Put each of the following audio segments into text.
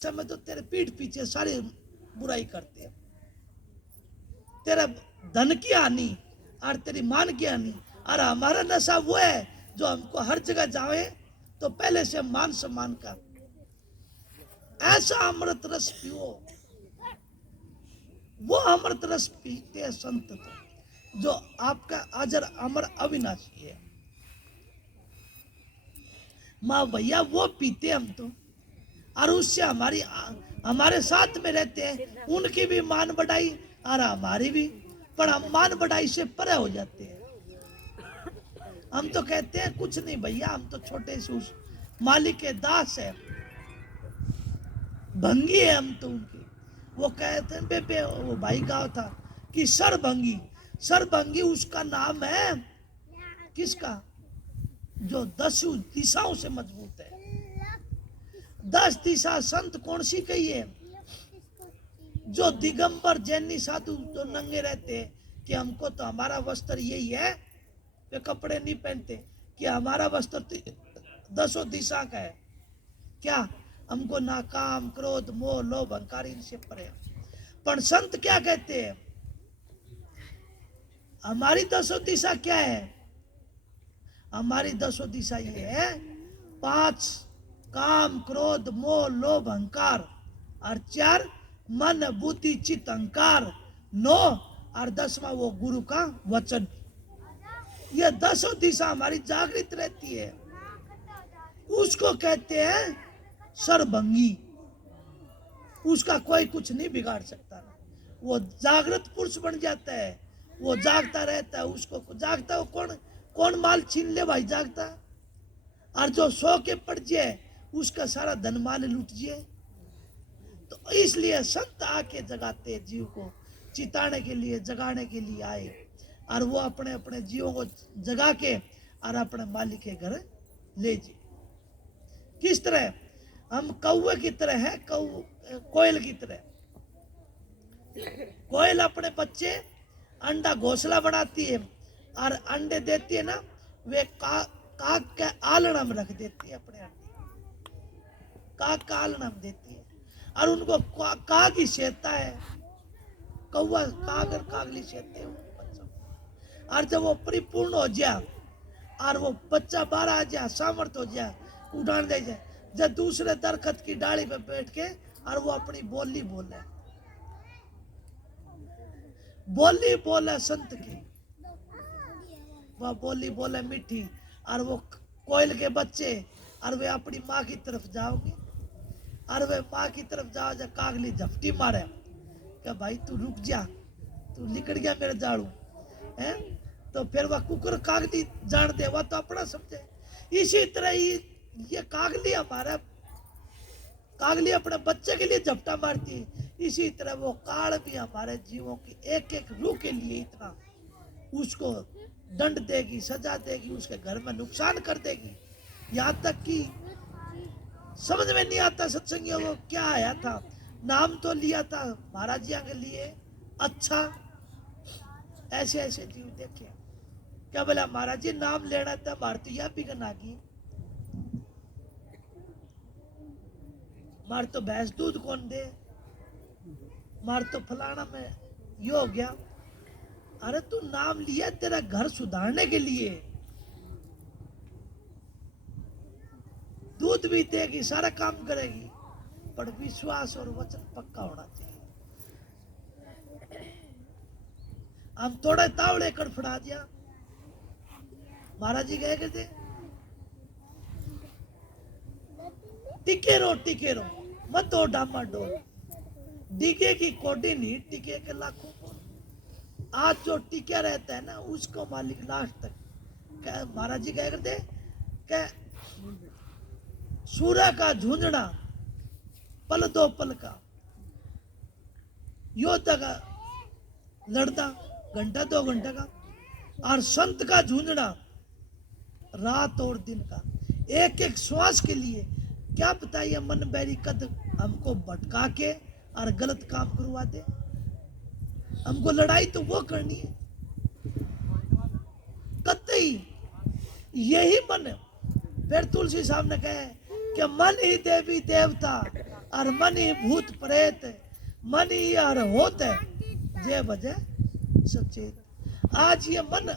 समय तो तेरे पीठ पीछे सारी बुराई करते हैं, तेरा धन की हानि और तेरी मान की हानि। और हमारा नशा वो है जो हमको हर जगह जावे तो पहले से मान सम्मान का। ऐसा अमृत रस पियो, वो अमृत रस पीते हैं संत तो, जो आपका अजर अमर अविनाशी है। माँ भैया वो पीते हम तो, और उससे हमारे साथ में रहते हैं, उनकी भी मान बढ़ाई और हमारी भी, पर हम मान बढ़ाई से परे हो जाते हैं। हम तो कहते हैं कुछ नहीं भैया, हम तो छोटे से उस मालिक के दास है, भंगी है हम तो उनकी। वो कहते हैं बेबे, वो भाई गाँव था कि सरभंगी, सरभंगी उसका नाम है किसका, जो 10 दिशाओं से मजबूत है। 10 दिशा संत कौन सी कही है, जो दिगंबर जैनी साधु जो नंगे रहते हैं कि हमको तो हमारा वस्त्र यही है, वे कपड़े नहीं पहनते, कि हमारा वस्त्र 10 दिशा का है, क्या हमको ना काम क्रोध मोह लोभ अहंकार इनसे परे। पर संत क्या कहते हैं, हमारी 10 दिशा क्या है, हमारी 10 दिशा ये है, 5 काम क्रोध मोह लोभ अहंकार, और 4 मन बुद्धि चित्त अहंकार, 9 और 10वां वो गुरु का वचन। ये 10 दिशा हमारी जागृत रहती है, उसको कहते हैं सरभंगी। उसका कोई कुछ नहीं बिगाड़ सकता, वो जागृत पुरुष बन जाता है, वो जागता रहता है। उसको जागता है, कौन कौन माल छीन ले भाई, जागता। और जो सो के पड़ जाए उसका सारा धन माल लूट जाए। तो इसलिए संत आके जगाते जीव को, चिताने के लिए जगाने के लिए आए, और वो अपने अपने जीवों को जगा के और अपने मालिक के घर ले जाए। किस तरह, हम कौवे की तरह है, कोयल की तरह। कोयल अपने बच्चे अंडा घोंसला बनाती है और अंडे देती है ना, वे काग के आलना में रख देती है अपने अंडे, काग का आलना में देती है, और उनको काग ही सेता है, कौवा काग और कागली सेते हैं बच्चों। और जब वो परिपूर्ण हो जाए और वो बच्चा बाहर आ जाए, सामर्थ हो जाए, उड़ान दे जाए, जब दूसरे दरख्त की डाली पे बैठ के और वो अपनी बोली बोले, बोली बोले संत की, वह बोली बोले मीठी, और वो कोयल के बच्चे, और वे अपनी माँ की तरफ जाओगे, और वे माँ की तरफ जाओ, जब कागली झपटी मारे क्या भाई तू रुक जा, तू निकल गया मेरे झाड़ू है, तो फिर वह कुकर कागली जान दे, वह तो अपना समझे। इसी तरह ही ये कागली हमारा, कागली अपने बच्चे के लिए झपटा मारती है, इसी तरह वो काल भी हमारे जीवों की एक एक रूह के लिए इतना उसको दंड देगी, सजा देगी, उसके घर में नुकसान कर देगी। यहाँ तक कि समझ में नहीं आता सत्संगियों को क्या आया था, नाम तो लिया था महाराज जी के लिए, अच्छा ऐसे ऐसे जीव देखे, क्या बोला महाराज जी नाम लेना था भारती या बिगना की, मार तो भैंस दूध कौन दे, मार तो फलाना में ये हो गया। अरे तू नाम लिया तेरा घर सुधारने के लिए, दूध भी देगी, सारा काम करेगी, पर विश्वास और वचन पक्का होना चाहिए। हम थोड़े तावड़े कड़फड़ा दिया, महाराज जी कहे करते टिके रहो मत हो डामा डोल, डिगे की कोडी नहीं टिके के लाखों को। आज जो टिके रहता है ना उसको मालिक लास्ट तक, महाराज जी कहे करते क्या, सूर्य का झुंझुना पल दो पल का, योद्धा का लड़ना घंटा 2 घंटा का, और संत का झुंझुना रात और दिन का, एक एक श्वास के लिए। क्या बताइए मन बैरी कद हमको भटका के और गलत काम करवा दे, हमको लड़ाई तो वो करनी है कतई, यही मन। फिर तुलसी साहब ने कहा कि मन ही देवी देवता, और मन ही भूत प्रेत, मन ही और होत है जे बजे सचेत। आज ये मन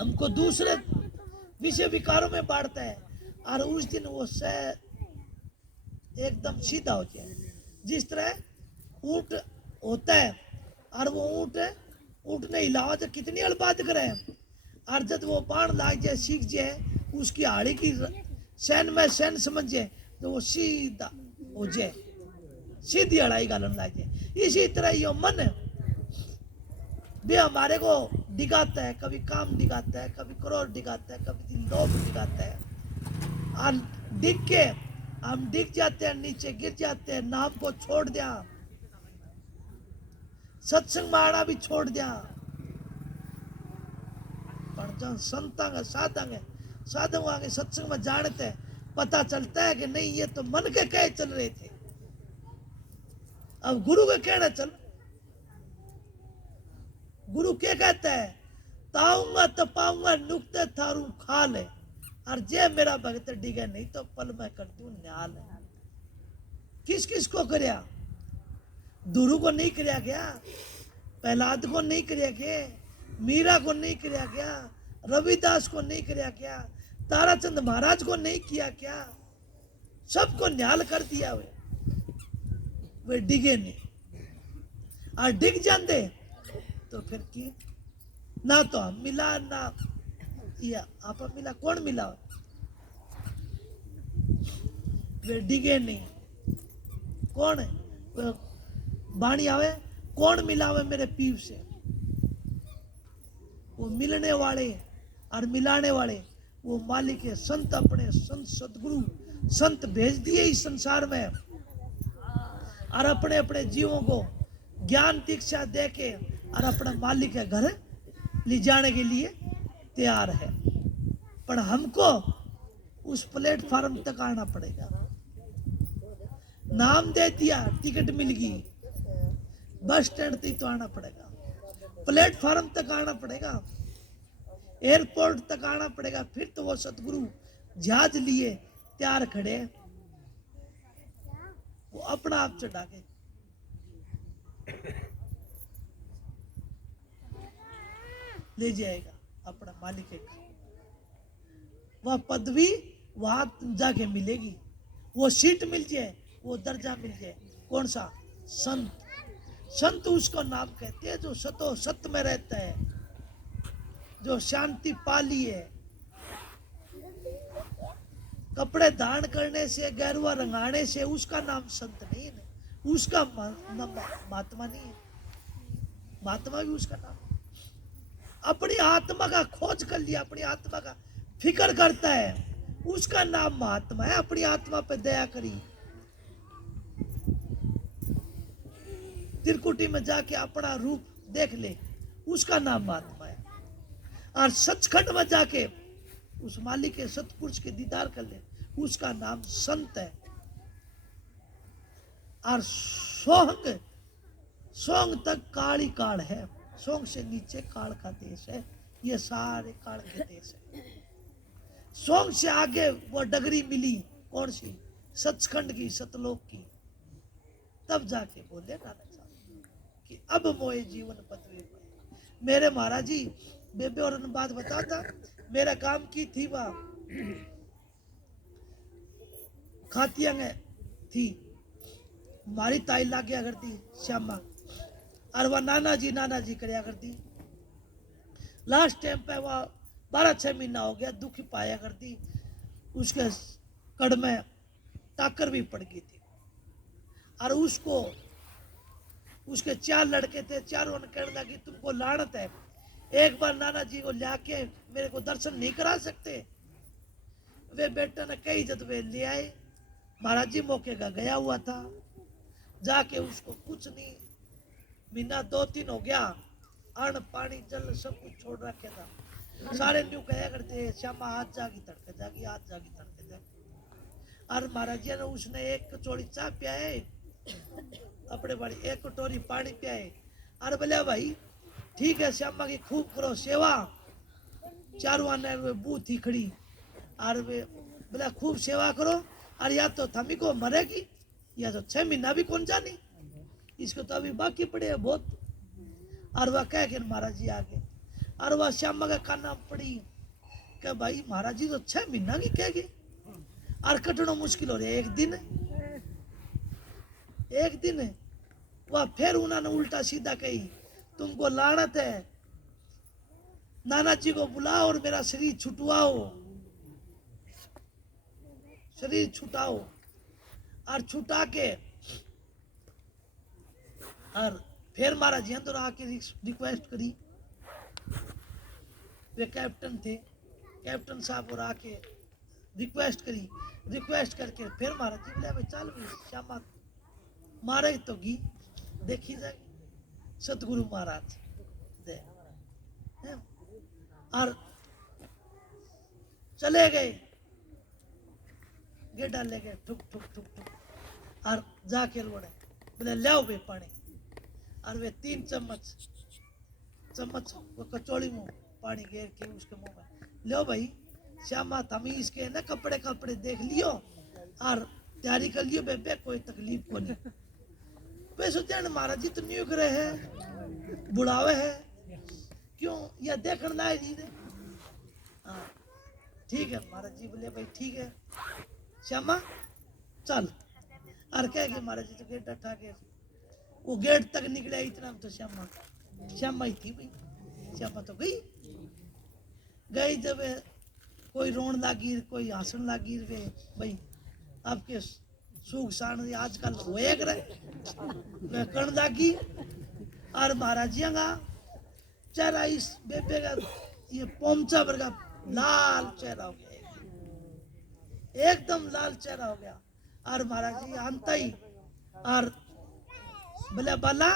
हमको दूसरे विषय विकारों में बांटता है और उस दिन वो एकदम सीधा हो जाए। जिस तरह ऊंट होता है और वो ऊंट ने हिलावा तो कितनी अड़बाद करे, और जब वो बाण लाग जाए सीख जाए उसकी हाड़ी की सैन में सैन समझ जाए तो वो सीधा हो जाए, सीधी अड़ाई गालन लाग जाए। इसी तरह ये मन भी हमारे को डिगाता है, कभी काम डिगाता है, कभी क्रोध डिगाता है, कभी लोभ डिगाता है, और डिग के हम डिग जाते हैं, नीचे गिर जाते हैं, नाम को छोड़ दिया, सत्संग माड़ा भी छोड़ दिया। पर जब संतांग साधु आगे सत्संग में जानते हैं, पता चलता है कि नहीं ये तो मन के कहे चल रहे थे, अब गुरु के कहना चल। गुरु क्या कहता है, ताऊंगा तो पाऊंगा नुकते थारू खाल है, और जे मेरा भगत डिगे नहीं तो पल में कर दूं न्याल है। किस किस को करया? दुरु को नहीं करया गया, प्रहलाद को नहीं करया गया, मीरा को नहीं करया गया, रविदास को नहीं करया गया, ताराचंद महाराज को नहीं किया क्या? सबको न्याल कर दिया वे डिगे नहीं। और डिग जाते तो फिर की ना तो हम मिला ना या आप मिला, कौन मिला? वे डिगे नहीं। कौन है बाणी आवे, कौन मिलावे मेरे पीव से? वो मिलने वाले और मिलाने वाले वो मालिक है। संत अपने संत सदगुरु संत भेज दिए इस संसार में, और अपने अपने जीवों को ज्ञान दीक्षा दे के और अपने मालिक के घर ले जाने के लिए तैयार है। पर हमको उस प्लेटफार्म तक आना पड़ेगा। नाम दे दिया, टिकट मिल गई, बस स्टैंड तक तो आना पड़ेगा, प्लेटफार्म तक आना पड़ेगा, एयरपोर्ट तक आना पड़ेगा। फिर तो वो सतगुरु जहाज लिए तैयार खड़े, वो अपना आप चढ़ा के ले जाएगा अपना मालिक है। वह पदवी वहां जाके मिलेगी, वो सीट मिल जाए, वो दर्जा मिल जाए। कौन सा? संत। संत उसको नाम कहते हैं जो सतो सत्य में रहता है, जो शांति पाली है। कपड़े धारण करने से, गैरुआ रंगाने से उसका नाम संत नहीं है, उसका महात्मा नहीं है। महात्मा भी उसका नाम। अपनी आत्मा का खोज कर लिया, अपनी आत्मा का फिक्र करता है, उसका नाम महात्मा है। अपनी आत्मा पे दया करी, त्रिकुटी में जाके अपना रूप देख ले, उसका नाम महात्मा है। और सचखंड में जाके उस मालिक के सतपुरुष के दीदार कर ले, उसका नाम संत है। और सोंग तक काली काल है, सोंग से नीचे काल का देश है, ये सारे काल के देश है। सोंग से आगे वो डगरी मिली, कौन सी? सचखंड की, सतलोक की। तब जाके बोले नानक साहब कि अब मोए जीवन पतवे पाए। मेरे महाराज जी बेबे और बात बताता, मेरा काम की थी वह खातिया थी, मारी ताई ला गया करती श्यामा, और वह नाना जी करया करती। लास्ट टाइम पे वह 12-6 महीना हो गया, दुखी पाया करती, उसके कड़ में टाकर भी पड़ गई थी। और उसको उसके 4 लड़के थे, चारों ने कहने लगी तुमको लानत है, एक बार नाना जी को लाके मेरे को दर्शन नहीं करा सकते? वे बेटा ने कही जब वे ले आए, महाराज जी मौके का गया हुआ था, जाके उसको कुछ नहीं, महीना 2-3 हो गया, अन्न पानी जल सब कुछ छोड़ रखे था। सारे न्यू कहा करते श्यामा आज जागी तड़के जागी, आज जागी तड़के जागी। और महाराज जी ने उसने एक कचौड़ी चाय पियाए, अपने बड़ी एक कटोरी पानी पियाए। और बोले भाई ठीक है श्यामा की खूब करो सेवा। चारों ने बू थी खड़ी, और वे बोले खूब सेवा करो, और या तो थमी को मरेगी या तो 6 महीना भी कौन जानी, इसको तो अभी बाकी पड़े है बहुत। और वह कह के महाराज जी आगे, और वह श्यामा का काना पड़ी कि भाई महाराज जी तो 6 महीना की कह गए, और कटना मुश्किल हो रहा है। एक दिन है वह फिर उन्होंने उल्टा सीधा कही, तुमको लानत है, नाना जी को बुलाओ और मेरा शरीर छुटाओ, और छुटा के और फिर महाराज जी अंदर आके रिक्वेस्ट करी। वे कैप्टन थे, कैप्टन साहब और आके रिक्वेस्ट करके फिर महाराज जी बोले भाई चल भी श्यामा मारे तो गी देखी जाएगी। सतगुरु महाराज दे और चले गए, गेडा ले गए ठुक ठुक ठुक ठुक और जाके रोड़े बोले लाओ बे पानी, और वे 3 चम्मच वो कचौड़ी मुंह पानी घेर के उसके मुंह में, लो भाई श्यामा तमीज के ना कपड़े देख लियो और तैयारी कर लियो बेबे, कोई तकलीफ को नहीं। वे सोचे महाराज जी तो न्यू करे है, बुढ़ावे है, क्यों यह देखने लाए नहीं रे। हाँ ठीक है महाराज जी बोले भाई ठीक है श्यामा चल, और कह के महाराज जी तो गेट उठा के वो गेट तक निकले, इतना तो श्यामा ही थी भाई। श्यामा तो गई जब कोई रोन लागी, कोई हंसन लागी, वे भाई आपके सुख शान आजकल होए करे कण लागी, और महाराज जी का चेहरा इस बेबे का ये पोमचा वर्गा लाल चेहरा हो गया, एकदम लाल चेहरा हो गया। और महाराज जी आनता ही और बोले बाला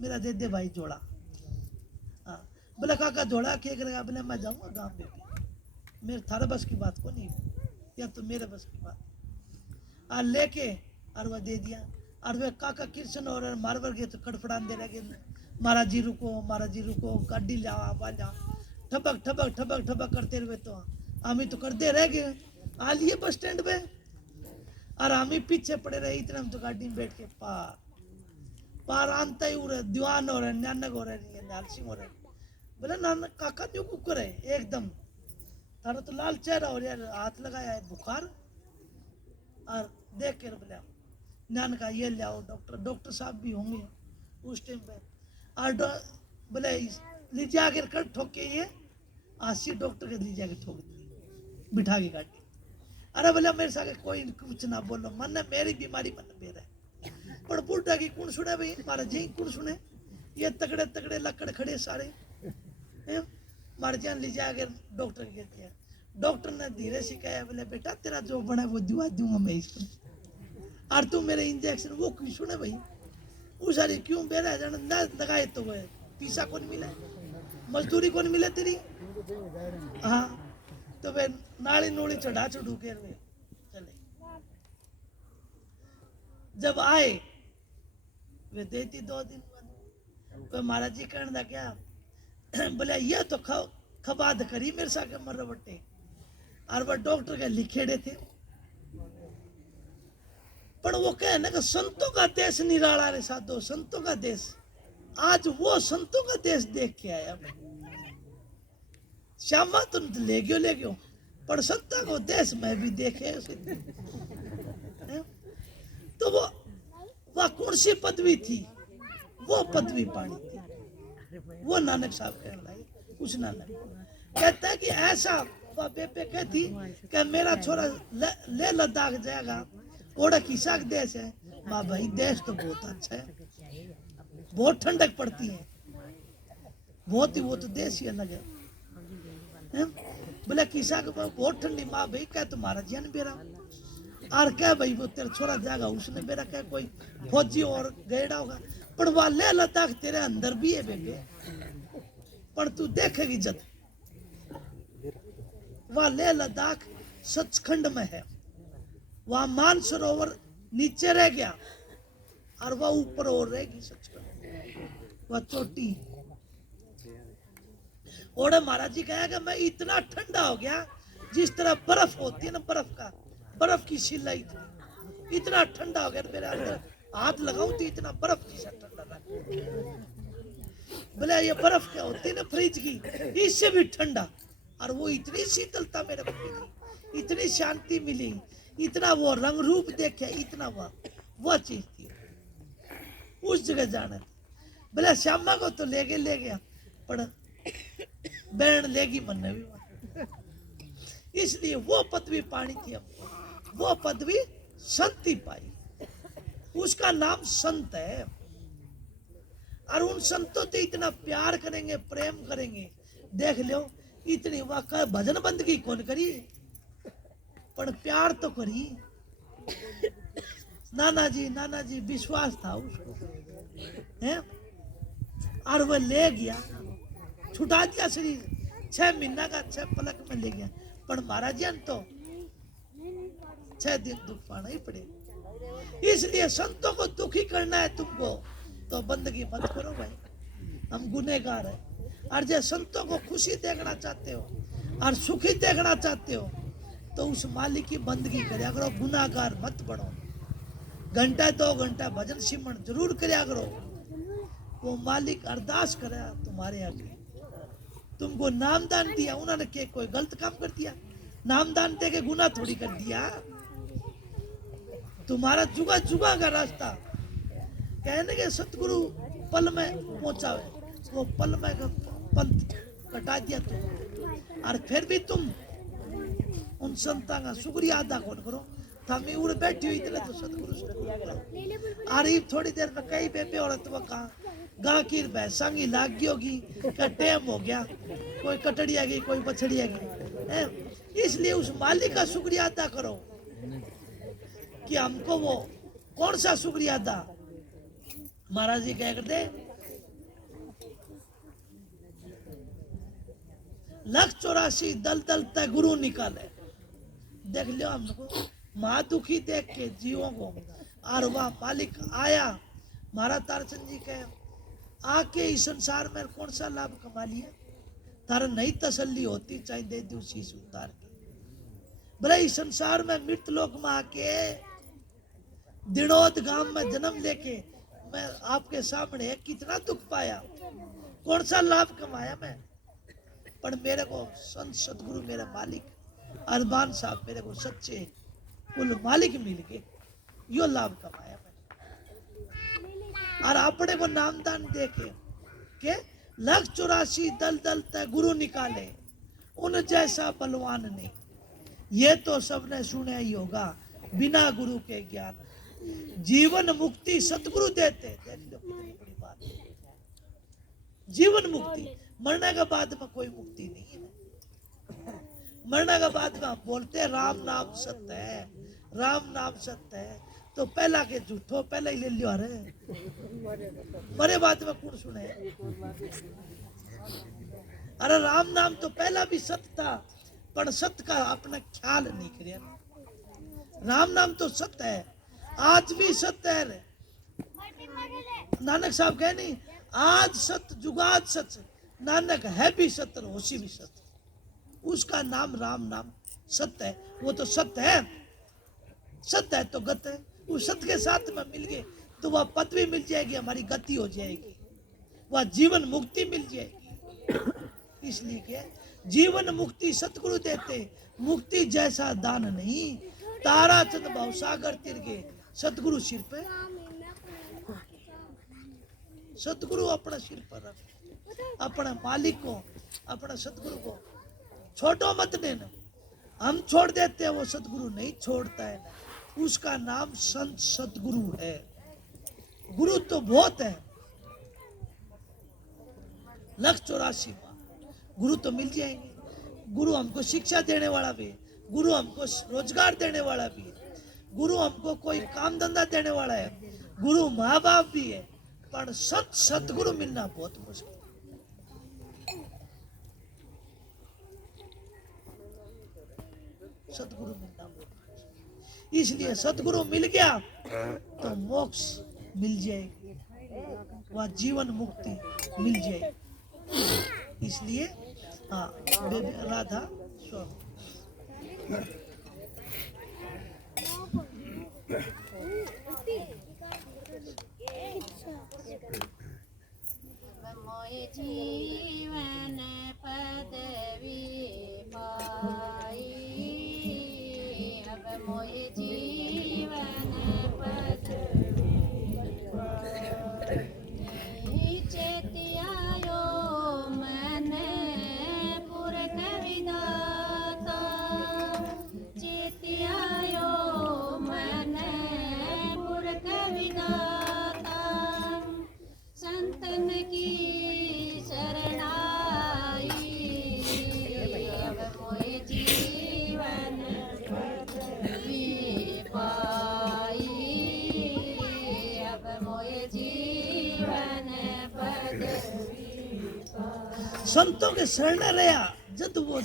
मेरा दे दे भाई जोड़ा। हाँ बोले काका जोड़ा क्या करेगा, बोले मैं जाऊंगा गांव बेबी, मेरे थारा बस की बात को नहीं, या तो मेरे बस की बात। और लेके और वह दे दिया, और वे काका कृष्ण और मारवर के तो कड़फड़ान दे रहे, महाराज जी रुको गाड़ी लिया ठपक करते रहे। तो हम तो करते रह गए, आ लिए बस स्टैंड पे, और हम ही पीछे पड़े रहे। इतने हम तो गाड़ी में बैठ के पार आनता ही उरे दीवान हो रहे, नानक हो रहे, नाल सिंह हो रहे। बोले नानक काका क्यों कुकर है एकदम, थारा तो लाल चेहरा हो यार, हाथ लगाया है बुखार। और देख के बोले नान का ये ले आओ, डॉक्टर साहब भी होंगे उस टाइम पे। और बोले ले जाकर कर ठोक के ये 80 डॉक्टर के ले जाके ठोक दी बिठा के गाड़ी। अरे बोले मेरे साथ कोई कुछ ना बोलो, मन ने मेरी बीमारी मन मेरा है, पर बुढ़ा की कौन सुने भाई, मारा जी कौन सुने, ये तगड़े लकड़ खड़े सारे मार जान ले जाकर डॉक्टर के दिया। डॉक्टर ने धीरे से कहा बोले बेटा तेरा जो बना वो दिवा दूंगा मैं इसको, और तू मेरे इंजेक्शन वो क्यों सुने भाई, वो सारी क्यों बेरा जान ना लगाए तो वो पैसा कौन मिला, मजदूरी कौन मिले तेरी। हाँ तो वे नाली नोली चढ़ा चढ़ू के चले। जब आए वे देती 2 दिन बाद, महाराज जी कहने लगा क्या, बोले ये तो खबाद करी मेरे साथ मर बट्टे, और वह डॉक्टर के लिखेड़े थे। पर वो कहे ना कि संतों का देश निराला रे साधो, संतों का देश, आज वो संतों का देश देख के आया। श्यामा तुम ले गयो, पर संता को देश में भी देखे। तो वह कौन सी पदवी थी, वो पदवी पानी थी। वो नानक साहब कहने लगे, कुछ नानक कहता है कि ऐसा वह बेबे कहती कि मेरा छोरा ले लद्दाख जाएगा, ओड़ा किसा देश है। माँ भाई देश तो बहुत अच्छा है, बहुत ठंडक पड़ती है, बहुत ही, वो तो देश ही अलग है। बोले किसा के बहुत ठंडी, माँ भाई क्या तुम्हारा जन बेरा, और क्या भाई वो तेरा छोरा जाएगा, उसने मेरा क्या कोई फौजी और गैड़ा होगा, पर वह ले लद्दाख तेरे अंदर भी है बेबे, पर तू देखेगी जब वह ले लद्दाख सचखंड में है, वह मानसरोवर नीचे रह गया और वह ऊपर और रहेगी सचखंड, वह चोटी। और महाराज जी कहेगा मैं इतना ठंडा हो गया जिस तरह बर्फ होती है ना, बर्फ की सिलाई थी, इतना ठंडा हो गया मेरे अंदर हाथ लगाऊं तो इतना बर्फ जैसा ठंडा लगा। बोले ये बर्फ क्या होती है ना फ्रिज की, इससे भी ठंडा। और वो इतनी शीतलता मेरे को मिली, इतनी शांति मिली, इतना वो रंग रूप देखे, इतना वो चीज थी। उस जगह जाना था। बोले श्यामा को तो ले गया पर बहन लेगी मन ने भी। इसलिए वो पदवी पानी थी हमको, वो पदवी संति पाई, उसका नाम संत है। और उन संतों से इतना प्यार करेंगे, प्रेम करेंगे। देख लो इतनी वाकई भजन बंदगी कौन करी, पर प्यार तो करी। नाना जी विश्वास था उसको, है? और वो ले गया, छुटा दिया शरीर, 6 महीना का 6 पलक में ले गया। पर महाराज जी तो 6 दिन दुख पाना ही पड़ेगा। इसलिए संतों को दुखी करना है तुमको तो बंदगी मत करो भाई, हम गुनहगार है। और जो संतों को खुशी देखना चाहते हो और सुखी देखना चाहते हो तो उस मालिक की बंदगी करया करो, गुनाहगार मत बनो। घंटा 2 घंटा भजन सिमरन जरूर करया करो। वो मालिक अरदास करे तुम्हारे आगे। तुमको नामदान दिया, उन्होंने के कोई गलत काम कर दिया? नामदान दे के गुनाह थोड़ी कर दिया। तुम्हारा जुगा जुगा का रास्ता कहने के सतगुरु पल में पहुंचावे, वो पल में का पंथ कटा दिया तुम। और फिर भी तुम उन संता का शुक्रिया अदा कौन करो? थमी उड़ बैठी हुई इतने तो सतगुरु अरे थोड़ी देर में कई बेबे औरत वो कहा गा की भैंसांगी लाग गई होगी, क्या टाइम हो गया, कोई कटड़ी आ गई, कोई बछड़ी आ गई। इसलिए उस मालिक का शुक्रिया अदा करो कि हमको वो कौन सा शुक्रिया अदा। महाराज जी क्या करते, 184 दल तय गुरु निकाले। देख लियो हमको महा दुखी देख के जीवों को, और वह मालिक आया। महाराज तारचंद जी कहे आके इस संसार में कौन सा लाभ कमा लिया, तारा नहीं तसल्ली होती चाहे दे दी शीश उतार के। बोले इस संसार में मृत लोक में आके दिनोद गांव में जन्म लेके मैं आपके सामने कितना दुख पाया, कौन सा लाभ कमाया मैं। पर मेरे को संत सतगुरु मेरे मालिक अरमान साहब मेरे को सच्चे कुल मालिक मिल गए, यो लाभ कमाया मैंने। और अपने को नामदान दे के 184 दल तय गुरु निकाले, उन जैसा बलवान नहीं। ये तो सबने सुना ही होगा, बिना गुरु के ज्ञान जीवन मुक्ति सतगुरु देते। देख लो कितनी बड़ी बात है, जीवन मुक्ति। मरने के बाद में कोई मुक्ति नहीं है। मरने के बाद में हम बोलते हैं राम नाम सत्य है, राम नाम सत्य है, तो पहला के झूठो पहले ही ले लियो। अरे मरे बाद में कौन सुने? अरे राम नाम तो पहला भी सत्य था, पर सत्य का अपना ख्याल नहीं किया। राम नाम तो सत्य है, आज भी सत्य है। नानक साहब कहे नहीं, आज सत्य जुगाद सत्य, नानक है भी सत्य होशी भी सत्य। उसका नाम राम नाम सत्य है, वो तो सत्य है। सत्य है तो गत है, उस सत्य के साथ में मिल गए तो वह पदवी मिल जाएगी, हमारी गति हो जाएगी, वह जीवन मुक्ति मिल जाएगी। इसलिए के जीवन मुक्ति सतगुरु देते, मुक्ति जैसा दान नहीं। तारा चंद भवसागर तिर के सतगुरु सिर पे, सतगुरु अपना सिर पर रख, अपना मालिक को, अपना सतगुरु को छोड़ो मत देना। हम छोड़ देते हैं, वो सतगुरु नहीं छोड़ता है। उसका नाम संत सतगुरु है। गुरु तो बहुत है, 184 गुरु तो मिल जाएंगे। गुरु हमको शिक्षा देने वाला भी है, गुरु हमको रोजगार देने वाला भी है, गुरु हमको कोई काम धंधा देने वाला है, गुरु माँ बाप भी है। पर सतगुरु मिलना बहुत मुश्किल है। सतगुरु मिलना बहुत मुश्किल, इसलिए सतगुरु मिल गया तो मोक्ष मिल जाएगी, वह जीवन मुक्ति मिल जाएगी। इसलिए हाँ राधा स्वामी जीवन पदवी पाई, अब मोए जीवन पदवी चेतियायो मन पुरख विधाता, चेतियायो मन पुरख विधाता, संतन की शरणाई, अब मोए जीवन पदवी पाई, अब मोए जीवन पदवी पाई। संतों के शरण रहा जब वो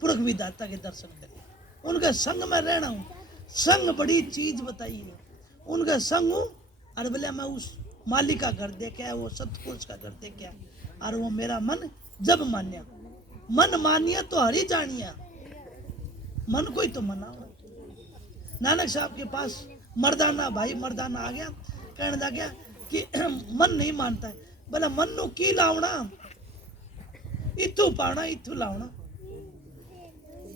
पुरख विधाता के दर्शन करे, उनके संग में रहना हूँ। संग बड़ी चीज बताई है, उनके संग हूँ। और बोले मैं उस मालिक का घर देखे है, वो सतपुरुष का घर देखे है, और वो मेरा मन जब मान्या, मन मानिया तो हरी जानिया, मन को ही तो मनाओ। नानक साहब के पास मर्दाना भाई मर्दाना आ गया, कहने लग गया कि मन नहीं मानता है। बोला मन नु की लावना, इतू पाना इतू लावना,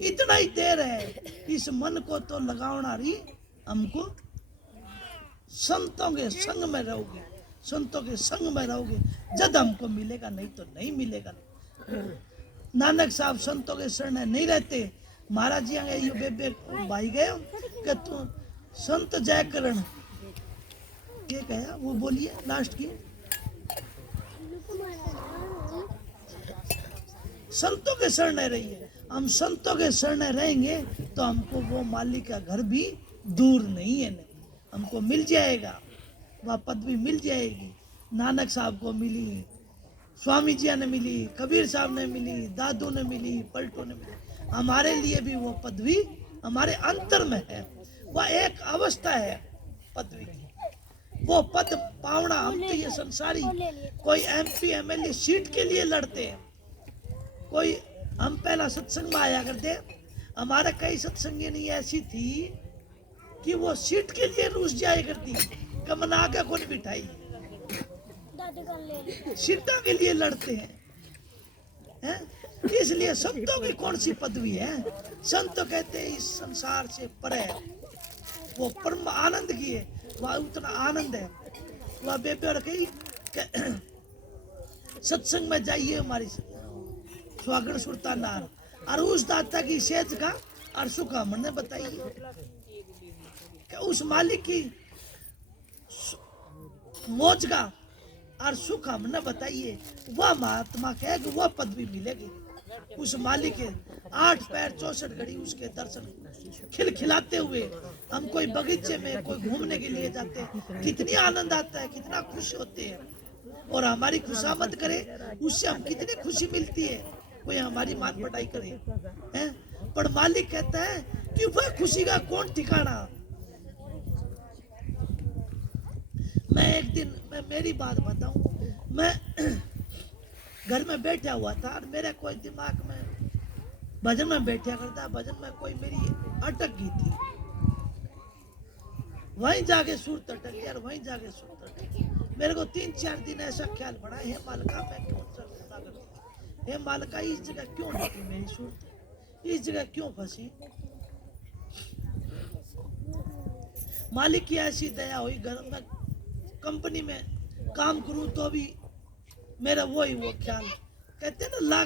इतना ही देर है, इस मन को तो लगावना रही हमको। संतों के संग में रहोगे, संतों के संग में रहोगे जब हमको मिलेगा, नहीं तो नहीं मिलेगा। नानक साहब संतों के शरण नहीं रहते। महाराज जी आगे यो बेबे भाई गए कि तू संत जय करण के कहा, वो बोलिए लास्ट की। संतों के शरण रहिए, हम संतों के शरण रहेंगे तो हमको वो मालिक का घर भी दूर नहीं है, नहीं हमको मिल जाएगा, वह पदवी मिल जाएगी। नानक साहब को मिली, स्वामी जी ने मिली, कबीर साहब ने मिली, दादू ने मिली, पलटू ने मिली। हमारे लिए भी वो पदवी हमारे अंतर में है, वह एक अवस्था है पदवी की। वो पद पावना, हम तो ये संसारी कोई MP MLA सीट के लिए लड़ते हैं, कोई हम पहला सत्संग में आया करते, हमारा कई सत्संगी नहीं ऐसी थी कि वो सीट के लिए रूस जाया करती, कमना का कौन बिठाई, सीटा के लिए लड़ते हैं। इसलिए संतों की कौन सी पदवी है? संत कहते हैं इस संसार से परे है, वो परम आनंद की है, वह उतना आनंद है। वह बेबे और कही सत्संग में जाइए हमारी स्वागण सुरता नार, और उस दाता की सेज का और सुखा मन ने बताइए कि उस मालिक की मौज का और सुख हमने बताइए, वह महात्मा कहे कि वह पदवी मिलेगी। उस मालिक के 8 पैर 64 घड़ी उसके दर्शन खिलखिलाते हुए हम कोई बगीचे में कोई घूमने के लिए जाते हैं, कितनी आनंद आता है, कितना खुश होते हैं। और हमारी खुशामद करे उससे हम कितनी खुशी मिलती है, कोई हमारी मान पटाई करे हैं। पर मालिक कहता है कि वह खुशी का कौन ठिकाना। मैं एक दिन मैं मेरी बात बताऊं, मैं घर में बैठा हुआ था और मेरे कोई दिमाग में भजन में बैठा करता, भजन में कोई मेरी अटक गई थी, वहीं जाके सुरत अटक गया और वहीं जाके सुरत अटक गई। मेरे को 3-4 दिन ऐसा ख्याल पड़ा, हे मालिका मैं क्यों चलता करती, हे मालिका इस जगह क्यों फंसी मेरी सुरत, इस जगह क्यों फंसी। मालिक की ऐसी दया हुई, घर में कंपनी में काम करूं तो भी मेरा वो ख्याल, कहते हैं ना लाख